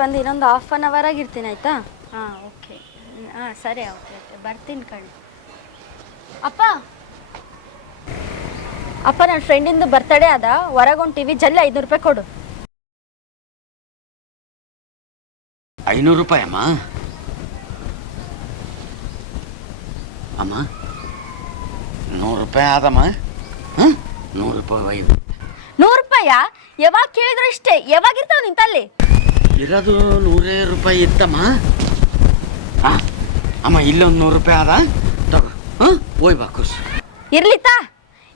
ಬಂದೆ ಇನ್ನೊಂದು half an hour ಆಗಿರ್ತೀನಿ ಆಯಿತಾ. ಓಕೆ ಸರಿ ಓಕೆ ಬರ್ತೀನಿ ಕಣೆ. ಅಪ್ಪ ನನ್ನ ಫ್ರೆಂಡಿಂದು ಬರ್ತಡೇ ಅದ, ಹೊರಗೆ ಹೊಂಟೀವಿ, ಜಲ್ದಿ 500 ರೂಪಾಯಿ ಕೊಡು. 500 ರೂಪಾಯಿ ಅಮ್ಮ? ಅಮ್ಮ 100 ರೂಪಾಯಿ ಆದಮ್ಮ. 100 ರೂಪಾಯಿ 100 ರೂಪಾಯಾ? ಯಾವಾಗ ಕೇಳಿದ್ರು ಇಷ್ಟೇ, ಯಾವಾಗಿರ್ತಾವ ನಿಂತಲ್ಲಿ? ಇರೋದು 100 ರೂಪಾಯಿ ಇತ್ತಮ್ಮ. ಅಮ್ಮ ಇಲ್ಲೊಂದು 100 ರೂಪಾಯಿ ಆದ, ತಗೋ. ಹೋಯ್ ಬಾ ಖುಷ್ ಇರ್ಲಿತ್ತಾ.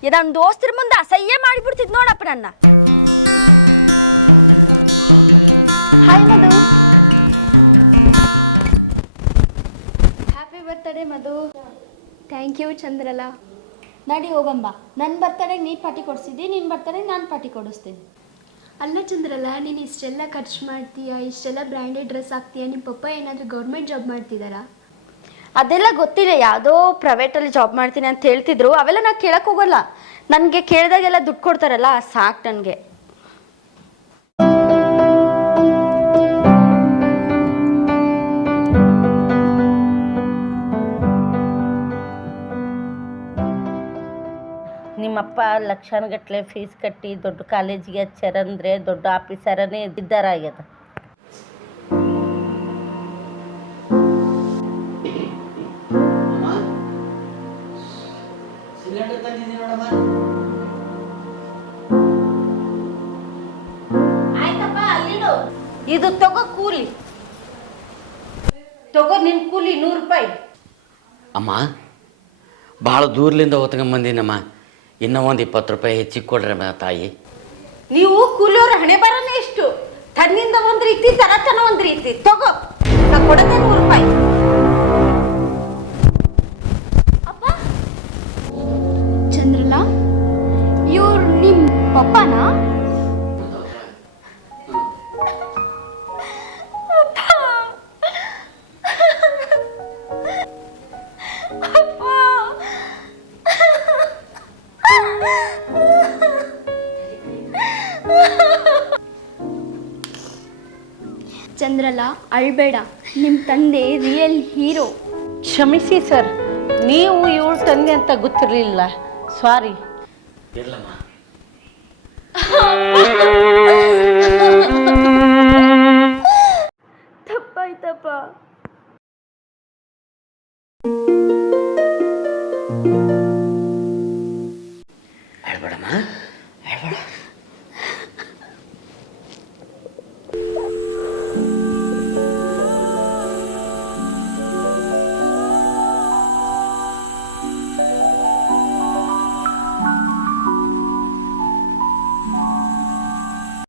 ನನ್ನ ದೋಸ್ತರ ಮುಂದೆ ಅಸಹ್ಯ ಮಾಡಿಬಿಡ್ತಿದ್ ನೋಡಪ್ಪ ನನ್ನ. Hi Madhu. Happy birthday Madhu. Thank you ಚಂದ್ರಲಾ. ನಡಿ ಹೋಗಂಬ. ನನ್ನ ಬರ್ತಡೇ ನೀ ಪಾರ್ಟಿ ಕೊಡಿಸಿದ್ದಿ, ನಿನ್ನ ಬರ್ತಡೇ ನಾನು ಪಾರ್ಟಿ ಕೊಡಿಸ್ತೀನಿ. ಅಲ್ಲ ಚಂದ್ರಲಾ, ನೀನು ಇಷ್ಟೆಲ್ಲ ಖರ್ಚು ಮಾಡ್ತೀಯಾ, ಇಷ್ಟೆಲ್ಲ ಬ್ರ್ಯಾಂಡೆಡ್ ಡ್ರೆಸ್ ಹಾಕ್ತೀಯಾ, ನಿಮ್ಮ ಪಪ್ಪ ಏನಾದರೂ ಗೌರ್ಮೆಂಟ್ ಜಾಬ್ ಮಾಡ್ತಿದ್ದಾರಾ? ಅದೆಲ್ಲ ಗೊತ್ತಿಲ್ಲ, ಯಾವುದೋ ಪ್ರೈವೇಟಲ್ಲಿ ಜಾಬ್ ಮಾಡ್ತೀನಿ ಅಂತ ಹೇಳ್ತಿದ್ರು. ಅವೆಲ್ಲ ನಾನು ಕೇಳಕ್ಕೆ ಹೋಗಲ್ಲ. ನನಗೆ ಕೇಳಿದಾಗೆಲ್ಲ ದುಡ್ಡು ಕೊಡ್ತಾರಲ್ಲ, ಸಾಕು ನನಗೆ. ನಿಮ್ಮಪ್ಪ ಲಕ್ಷಾನುಗಟ್ಟಲೆ ಫೀಸ್ ಕಟ್ಟಿ ದೊಡ್ಡ ಕಾಲೇಜಿಗೆ ಹಚ್ಚಾರಂದ್ರೆ ದೊಡ್ಡ ಆಫೀಸರನೇ ಇದ್ದಾರಾಗ್ಯದ. ಇದು ತಗೋ ಕೂಲಿ, ತಗೋ ನಿನ್ ಕೂಲಿ 100 ರೂಪಾಯಿ. ಅಮ್ಮ ಭಾಳ ದೂರ್ಲಿಂದ ಹೊತ್ಕೊಂಬಂದಿನಮ್ಮ, ಇನ್ನೂ ಒಂದು 20 ರೂಪಾಯಿ ಹೆಚ್ಚಿಗೆ ಕೊಡ್ರಿ ತಾಯಿ. ನೀವು ಕೂಲಿಯವ್ರ ಹಣೆ ಬರನೇ ಇಷ್ಟು, ತನ್ನಿಂದ ಒಂದು ರೀತಿ ತರತನ ಒಂದು ರೀತಿ. ತಗೋ ನಾ ಕೊಡೋದೇ 100 ರೂಪಾಯಿ. ಅಪ್ಪ ಚಂದ್ರಲಾ, ಇವ್ರು ನಿಮ್ಮ ಪಪ್ಪನಾ? ಚಂದ್ರಲಾ ಅಳ್ಬೇಡ, ನಿಮ್ಮ ತಂದೆ ರಿಯಲ್ ಹೀರೋ. ಕ್ಷಮಿಸಿ ಸರ್, ನೀವು ಇವಳು ತಂದೆ ಅಂತ ಗೊತ್ತಿರಲಿಲ್ಲ, ಸಾರಿ. ಇರ್ಲಮ್ಮ.